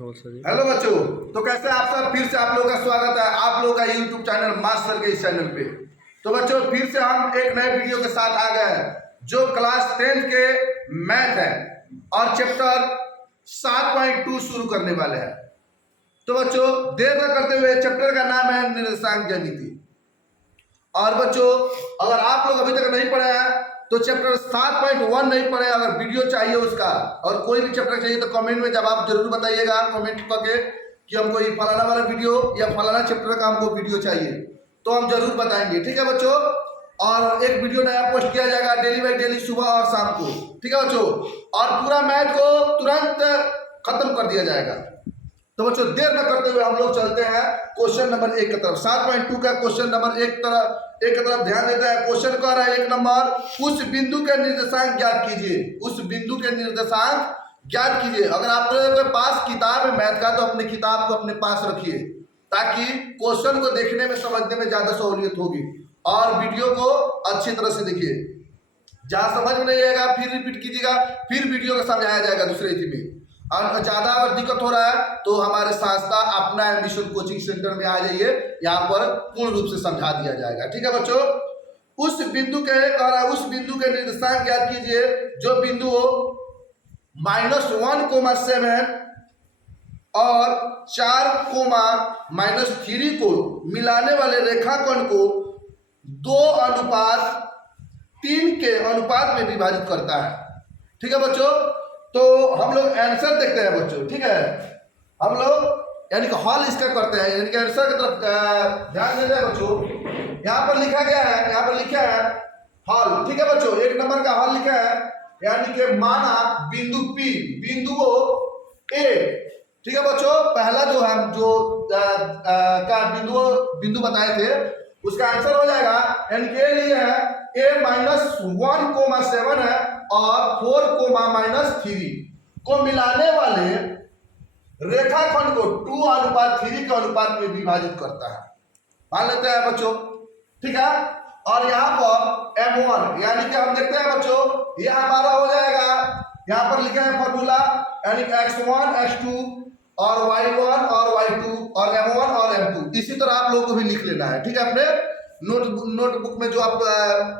Hello बच्चों, तो कैसे आप सब? फिर से आप लोगों का स्वागत है आप लोगों का यूट्यूब चैनल मास्टर के इस चैनल पे। तो बच्चों, फिर से हम एक नए वीडियो के साथ आ गए हैं जो क्लास 10 के मैथ है और चैप्टर 7.2 शुरू करने वाले हैं। तो बच्चों, देर न करते हुए, चैप्टर का नाम है निर्देशांक ज्यामिति। और बच्चों, अगर आप लोग अभी तक नहीं पढ़े हैं तो चैप्टर 7.1 नहीं पढ़े, अगर वीडियो चाहिए उसका और कोई भी चैप्टर चाहिए तो कमेंट में जवाब जरूर बताइएगा, कमेंट करके कि हमको ये फलाना वाला वीडियो या फलाना चैप्टर का हमको वीडियो चाहिए, तो हम जरूर बताएंगे। ठीक है बच्चों, और एक वीडियो नया पोस्ट किया जाएगा डेली बाई डेली, सुबह और शाम को। ठीक है बच्चों, और पूरा मैथ को तुरंत खत्म कर दिया जाएगा। तो बच्चों, देर न करते हुए हम लोग चलते हैं क्वेश्चन नंबर 1 की तरफ। 7.2 का क्वेश्चन नंबर 1 की तरफ ध्यान देते हैं। क्वेश्चन कह रहा है 1 नंबर, उस बिंदु के निर्देशांक ज्ञात कीजिए। उस बिंदु के निर्देशांक ज्ञात कीजिए। अगर आपके पास किताब है मैथ का तो अपनी किताब को अपने पास रखिए, ताकि क्वेश्चन को देखने में समझने में ज्यादा सहूलियत होगी। और वीडियो को अच्छी तरह से देखिए, जहां समझ में नहीं आएगा फिर रिपीट कीजिएगा, फिर वीडियो को समझाया जाएगा दूसरे हिस्से में। और ज्यादा अगर दिक्कत हो रहा है तो हमारे संस्था अपना एडमिशन कोचिंग सेंटर में आ जाइए, यहाँ पर पूर्ण रूप से समझा दिया जाएगा। ठीक है बच्चों, उस बिंदु के कह रहा है, उस बिंदु के निर्देशांक ज्ञात कीजिए जो बिंदु -1,7 और 4,-3 को मिलाने वाले रेखाखंड को 2:3 के अनुपात में विभाजित करता है। ठीक है बच्चों, तो हम लोग आंसर देखते हैं बच्चों। ठीक है, हम लोग यानी कि हॉल इसका करते हैं, यानी कि आंसर की तरफ ध्यान देते हैं बच्चों। यहाँ पर लिखा गया है, यहाँ पर लिखा है हॉल। ठीक है बच्चों, 1 नंबर का हॉल लिखा है, यानी कि माना बिंदु P, बिंदु A। ठीक है बच्चों, पहला जो हम जो का बिंदु बताए थे उसका आंसर हो जाएगा, यानी कि लिए है A-1,7 है और 4,-3 को मिलाने वाले रेखाखंड को 2:3 के अनुपात में विभाजित करता है। मान लेते हैं बच्चों। ठीक है, और यहाँ पर M1 यानी कि हम देखते हैं बच्चों, ये हमारा हो जाएगा, यहाँ पर लिखा है फॉर्मूला, यानी कि x1 x2 और y1 और y2 और m1 और m2। इसी तरह आप लोगों को भी लिख लेना है। ठीक है, अपने नोटबुक में जो आप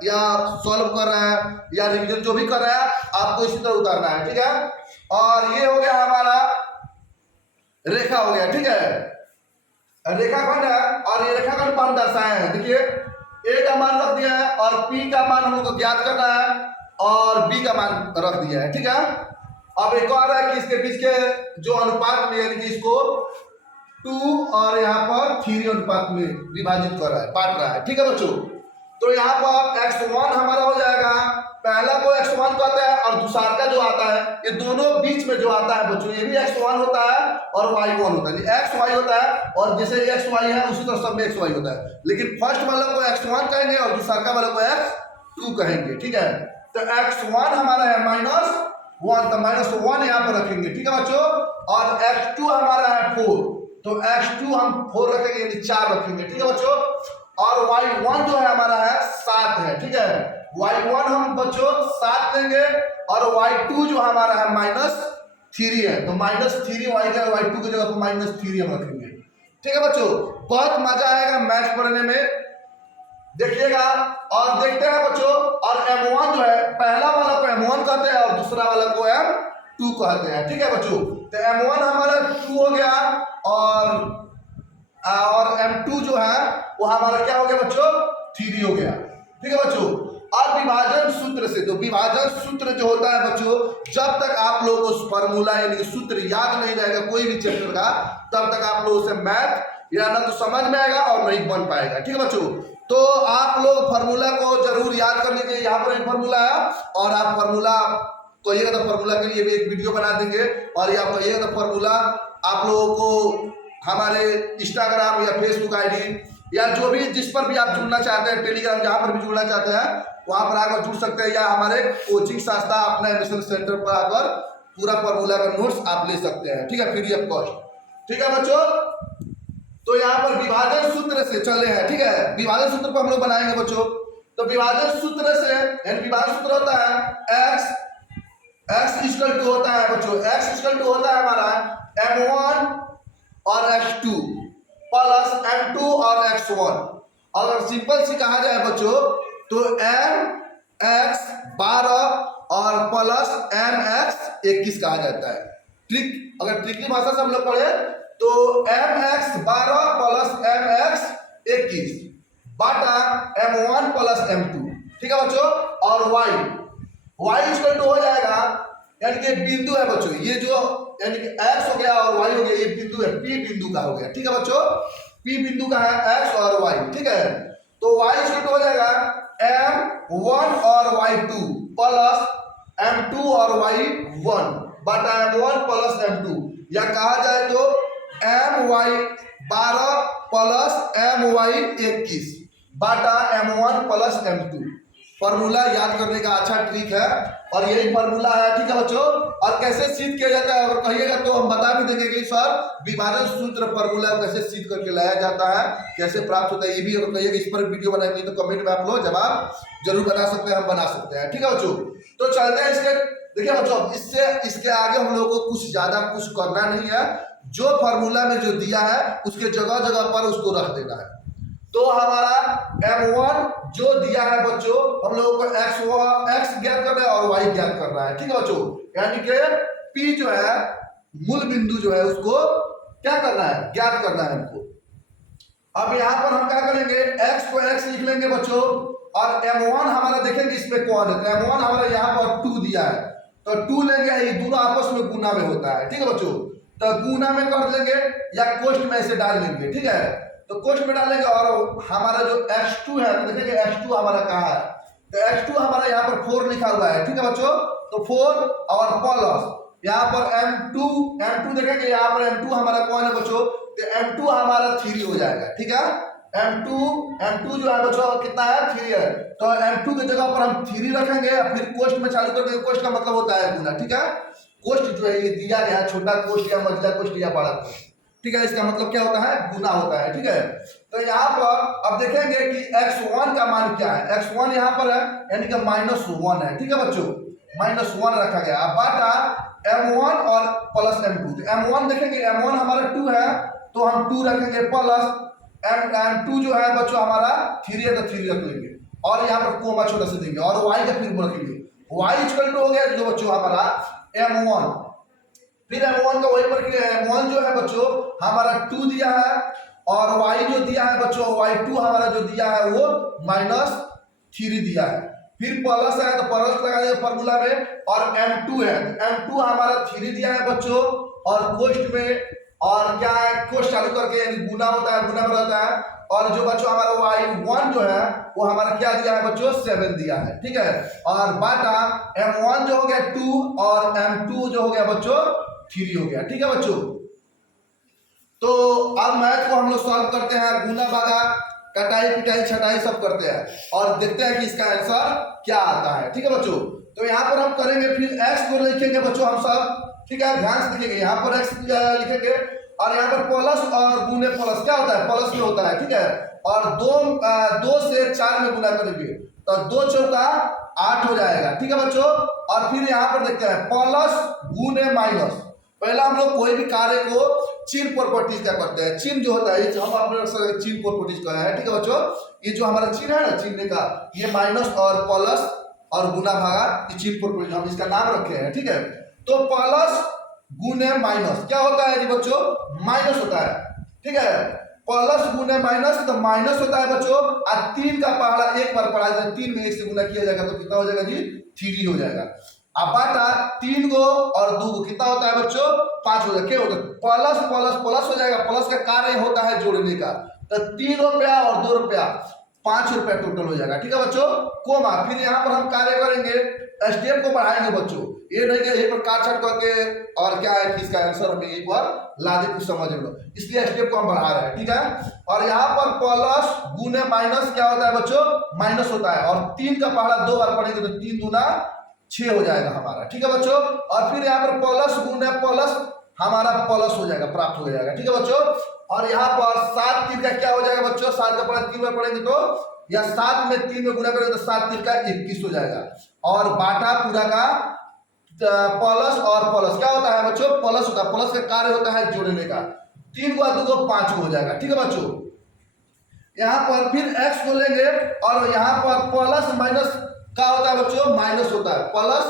या सॉल्व कर रहे हैं या रिवीजन जो भी कर रहे हैं, आपको इसी तरह उतारना है। ठीक है, और ये हो गया हमारा रेखा हो गया। ठीक है, रेखाखंड है और ये रेखाखंड पर हम दर्शाए हैं। देखिए, A का मान रख दिया है और P का मान हम लोग को ज्ञात करना है और B का मान रख दिया है। ठीक है, अब एक और है कि इसके बीच के जो अनुपात में, यानी कि इसको 2 और यहाँ पर 3 अनुपात में विभाजित कर रहा है, बांट रहा है। ठीक है बच्चों, तो यहाँ पर x1 हमारा हो जाएगा, पहला को x1 कहते हैं और दूसरा का जो आता है, ये दोनों बीच में जो आता है बच्चों, ये भी x1 होता है और y1 होता है, xy होता है। और जैसे xy है उसी तरह सब में xy होता है, लेकिन फर्स्ट वाला को x1 कहेंगे और दूसरा का वाला को x2 कहेंगे। ठीक है, तो x1 हमारा है -1, तो -1 यहाँ पर रखेंगे। ठीक है बच्चों, और x2 हमारा है 4, तो x2 हम 4 रखेंगे, यानी 4 रखेंगे। ठीक है बच्चों, और y1 जो है हमारा है 7 है। ठीक है, y1 हम बच्चों 7 लेंगे और y2 जो हमारा है -3 है, तो -3 y2 की जगह पर -3 हम रखेंगे। ठीक है बच्चों, बहुत मजा आएगा मैथ पढ़ने में, देखिएगा। और देखते हैं बच्चों, और m1 जो है, पहला वाला को m1 कहते हैं और दूसरा वाला को m2 कहते हैं। ठीक है बच्चों, तो m1 हमारा 2 हो गया और m2 जो है वो हमारा क्या हो गया बच्चों, 3 हो गया। ठीक है बच्चों, और विभाजन सूत्र से, तो विभाजन सूत्र जो होता है बच्चों, जब तक आप लोगों को फॉर्मूला यानी कि सूत्र याद नहीं रहेगा कोई भी चैप्टर का, तब तक आप लोगों से मैथ या ना तो समझ में आएगा और नहीं बन पाएगा। ठीक है बच्चों, तो आप लोग फार्मूला को जरूर याद कर लीजिए। यहाँ पर एक फार्मूला है और आप फार्मूला कहिएगा तो फार्मूला के लिए भी एक वीडियो बना देंगे, और या कहिएगा तो फार्मूला आप लोगों को हमारे इंस्टाग्राम या फेसबुक आईडी या जो भी जिस पर भी आप जुड़ना चाहते हैं, टेलीग्राम जहाँ पर भी जुड़ना चाहते हैं वहाँ पर आकर जुड़ सकते हैं, या हमारे कोचिंग संस्था अपना एडमिशन सेंटर पर आकर पूरा फार्मूला का नोट्स आप ले सकते हैं। ठीक है, फ्री ऑफ कॉस्ट। ठीक है बच्चों, तो यहाँ पर विभाजन सूत्र से चले हैं। ठीक है, विभाजन सूत्र पर हम लोग बनाएंगे बच्चों। तो विभाजन सूत्र से, यानी विभाजन सूत्र होता है x इक्वल टू होता है बच्चों, x इक्वल टू होता है हमारा m1 x2 प्लस m2 और x1। अगर सिंपल से कहा जाए बच्चों तो mx12 और प्लस mx21 कहा जाता है। ट्रिक अगर ट्रिकी भाषा से हम लोग पढ़े तो mx12 प्लस mx21 बाटा m1 प्लस m2, ठीक है बच्चों। और y इक्वल टू हो जाएगा, यानी कि बिंदु है बच्चों, ये जो यानी कि x हो गया और y हो गया, ये बिंदु है, p बिंदु का हो गया, ठीक है बच्चों। p बिंदु का है x और y, ठीक है। तो y इक्वल टू हो जाएगा m1 और y2 प्लस m2 और y1 बटा m1 प्लस m2, या कहा जाए तो my12 प्लस my21 बटा m1 प्लस m2। फॉर्मूला याद करने का अच्छा ट्रिक है और यही फॉर्मूला है, ठीक है बच्चों। और कैसे सिद्ध किया जाता है अगर कहिएगा तो हम बता भी देंगे कि सर विभाजन सूत्र फॉर्मूला कैसे सिद्ध करके लाया जाता है, कैसे प्राप्त होता है, ये भी अगर कहिएगा इस पर वीडियो बनाएंगे तो कमेंट में आप लोग जवाब जरूर बना सकते हैं, हम बना सकते हैं, ठीक है बच्चों। तो चलते हैं इसके, देखिए बच्चों इससे इसके आगे हम लोगों को कुछ ज्यादा कुछ करना नहीं है, जो फॉर्मूला में जो दिया है उसके जगह जगह पर उसको रख देना है। तो हमारा m1 जो दिया है बच्चों, हम लोगों को x ज्ञात करना है और y ज्ञात करना है, ठीक है बच्चों। यानी कि p जो है मूल बिंदु जो है उसको क्या करना है, ज्ञात करना है हमको। अब यहाँ पर हम क्या करेंगे, x को x लिख लेंगे बच्चों, और m1 हमारा देखेंगे इसमें कौन है, तो m1 हमारा यहाँ पर 2 दिया है, तो 2 लेंगे, ये दोनों आपस में गुना में होता है, ठीक है बच्चों। तो गुना में कर लेंगे या कोष्ठ में ऐसे डाल लेंगे, ठीक है। तो कोष्ठ में डालेंगे और हमारा जो x2 है, तो देखेंगे x2 हमारा कहाँ है, तो x2 हमारा यहाँ पर 4 लिखा हुआ है, ठीक है बच्चों। तो 4 और प्लस यहाँ पर m2 देखेंगे, यहाँ पर m2 हमारा कौन है बच्चों, तो m2 हमारा 3 हो जाएगा, ठीक है। m2 जो है बच्चों कितना है, 3 है, तो m2 की जगह पर हम 3 रखेंगे, फिर कोष्ठ में चालू कर देंगे। कोष्ठ का मतलब होता है गुना, ठीक है। कोष्ठ जो है ये दिया गया, छोटा कोष्ठ या मझला कोष्ठ या बड़ा कोष्ठ, ठीक है, इसका मतलब क्या होता है, गुना होता है, ठीक है। तो यहाँ पर अब देखेंगे कि x1 का मान क्या है, x1 यहाँ पर है यानी कि -1 है, ठीक है बच्चों, -1 रखा गया। अब बाटा m1 और प्लस m2, तो m1 देखेंगे, m1 हमारा 2 है तो हम 2 रखेंगे, प्लस m2 जो है बच्चों हमारा 3 है तो 3 रख लेंगे, और यहाँ पर कोमा छोटा से देंगे, और y का फिर रखेंगे, y इक्वल टू हो गया जो बच्चों हमारा m1, फिर m1 का वही पर m1 जो है बच्चों हमारा 2 दिया है, और y जो दिया है बच्चों y2 हमारा जो दिया है वो -3 दिया है, फिर प्लस है तो प्लस लगा देंगे फॉर्मूला में, और m2 है, m2 हमारा 3 दिया है बच्चों, और कोष्ठ में और क्या है, कोष्ठ चालू करके यानी गुना होता है, गुना में रहता है, और जो बच्चों हमारा y1 जो है वो हमारा क्या दिया है बच्चों, 7 दिया है, ठीक है। और बाटा m1 जो हो गया 2 और m2 जो हो गया बच्चों 3 हो गया, ठीक है बच्चों। तो अब मैथ को हम लोग सॉल्व करते हैं, गुना भागा कटाई पिटाई छटाई सब करते हैं और देखते हैं कि इसका आंसर क्या आता है, ठीक है बच्चों। तो यहाँ पर हम करेंगे, फिर x को लिखेंगे बच्चों हम सब, ठीक है, ध्यान से लिखेंगे, यहाँ पर x लिखेंगे, और यहाँ पर प्लस और गुने प्लस क्या होता है, प्लस में होता है, ठीक है। और 2 से 4 में गुना करेंगे तो 2 चौका 8 हो जाएगा, ठीक है बच्चों। और फिर यहाँ पर देखते हैं प्लस गुने माइनस, पहला हम लोग कोई भी कार्य को चिन्ह प्रॉपर्टीज क्या करते हैं, चिन्ह जो होता है ये हम अपने चिन्ह प्रॉपर्टीज का है, ठीक है बच्चों। ये जो हमारा चिन्ह है ना चिन्ह का, ये माइनस और प्लस और गुना भागा, ये चिन्ह प्रॉपर्टीज हम इसका नाम रखे हैं, ठीक है। तो प्लस गुने माइनस क्या होता है जी बच्चों, माइनस होता है, ठीक है। प्लस गुने माइनस तो माइनस होता है बच्चों, और 3 का पहाड़ा एक बार पढ़ा जाए, 3 में 1 से गुना किया जाएगा तो कितना हो जाएगा जी, 3 हो जाएगा। अब बाटा 3 गो और 2 गो कितना होता है बच्चों, 5 हो जाएगा, क्या होता है, प्लस प्लस प्लस हो जाएगा, प्लस का कार्य होता है जोड़ने का, तो 3 रुपया और 2 रुपया 5 रुपया टोटल हो जाएगा, ठीक है बच्चों। कोमा, फिर यहाँ पर हम कार्य करेंगे, स्टेप को बढ़ाएंगे बच्चों, ये नहीं कि यहीं पर काट छाट करके और क्या है कि इसका आंसर हमें एक बार ला दे कुछ समझ लो, इसलिए स्टेप को हम बढ़ा रहे हैं, ठीक है। और यहाँ पर प्लस गुने माइनस क्या होता है बच्चों, माइनस होता है, और 3 का पहाड़ा 2 बार पढ़ेंगे तो 3 दूना 6 हो जाएगा हमारा, ठीक है बच्चों। और फिर यहाँ पर प्लस गुने प्लस हमारा प्लस हो जाएगा, प्राप्त हो जाएगा, ठीक है बच्चों। और यहाँ पर 7 3 का क्या हो जाएगा बच्चों, 7 का पढ़ा 3 बार पढ़ेंगे तो, या 7 में 3 में गुना करेंगे तो 7 3 का 21 हो जाएगा। और बाटा पूरा का प्लस और प्लस क्या होता है बच्चों, प्लस होता है, प्लस का कार्य होता है जोड़ने का, 3 को 2 को 5 को हो जाएगा। ठीक है बच्चों, यहाँ पर फिर x को लेंगे और यहाँ पर प्लस माइनस का होता है बच्चों, माइनस होता है, प्लस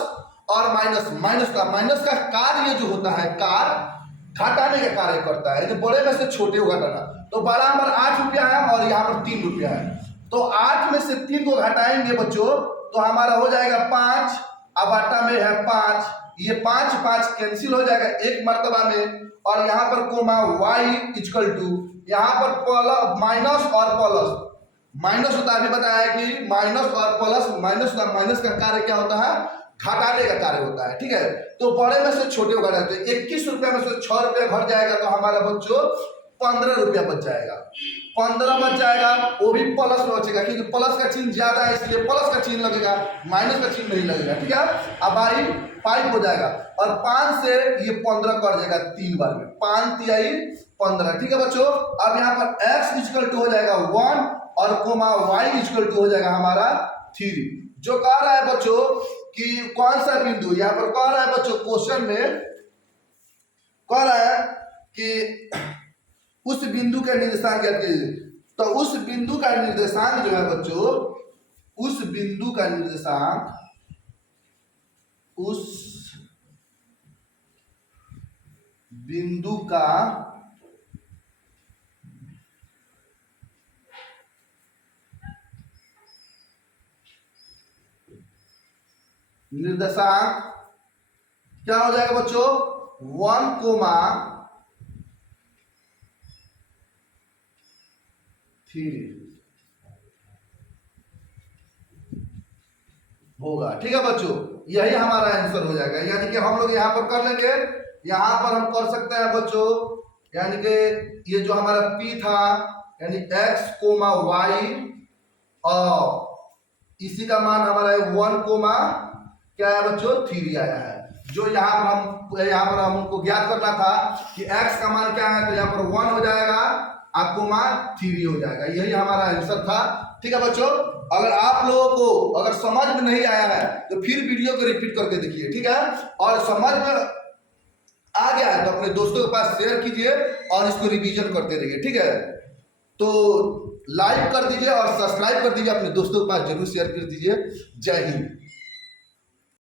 और माइनस, माइनस का कार्य जो होता है, कार्य घटाने का कार्य करता है, जो बड़े में से छोटे को घटाना। तो बड़ा हमारा 8 रुपया है और यहाँ पर 3 रुपया है, तो 8 में से 3 को घटाएंगे बच्चों तो हमारा हो जाएगा 5, अब आटा में है 5, ये 5 5 कैंसिल हो जाएगा एक मर्तबा में, और यहाँ पर कोमा y इक्वल टू, यहाँ पर प्लस माइनस और प्लस, माइनस होता है, अभी बताया कि माइनस और प्लस, माइनस का कार्य क्या होता है, घटाने का कार्य होता है। ठीक है, तो बड़े में से छोटे को घटाते हैं, 21 रुपया में से 6 रुपया घट जाएगा तो हमारा बच्चों 15 रुपया बच जाएगा, 15 बच जाएगा, वो भी प्लस में बचेगा क्योंकि प्लस का चिन्ह ज्यादा है इसलिए प्लस का चिन्ह लगेगा, माइनस का चिन्ह नहीं लगेगा। ठीक है, अब आई 5 हो जाएगा और 5 से ये 15 कर जाएगा 3 बार में, 5 तिहाई 15। ठीक है बच्चों, अब यहाँ पर x इक्वल टू हो जाएगा 1 और कोमा y इक्वल टू हो जाएगा हमारा 3। जो कह रहा है बच्चों कि कौन सा बिंदु, यहाँ पर कह रहा है बच्चों क्वेश्चन में कह रहा है कि उस बिंदु का निर्देशांक ज्ञात कीजिए, तो उस बिंदु का निर्देशांक जो है बच्चों, उस बिंदु का निर्देशांक, उस बिंदु का निर्देशांक क्या हो जाएगा बच्चों, 1 कोमा 3 होगा। ठीक है बच्चों, यही हमारा आंसर हो जाएगा, यानी कि हम लोग यहाँ पर कर लेंगे, यहाँ पर हम कर सकते हैं बच्चों, यानी कि ये जो हमारा P था यानी x कोमा y और इसी का मान हमारा 1 कोमा क्या है बच्चों 3 आया है। जो यहाँ पर हम उनको ज्ञात करना था कि x का मान क्या है, तो यहाँ पर 1 हो जाएगा और कोमा 3 हो जाएगा, यही हमारा आंसर था। ठीक है बच्चों, अगर आप लोगों को अगर समझ में नहीं आया है तो फिर वीडियो को रिपीट करके देखिए। ठीक है, और समझ में आ गया है तो अपने दोस्तों के पास शेयर कीजिए और इसको रिवीजन करते रहिए। ठीक है, तो लाइक कर दीजिए और सब्सक्राइब कर दीजिए, अपने दोस्तों के पास जरूर शेयर कर दीजिए। जय हिंद।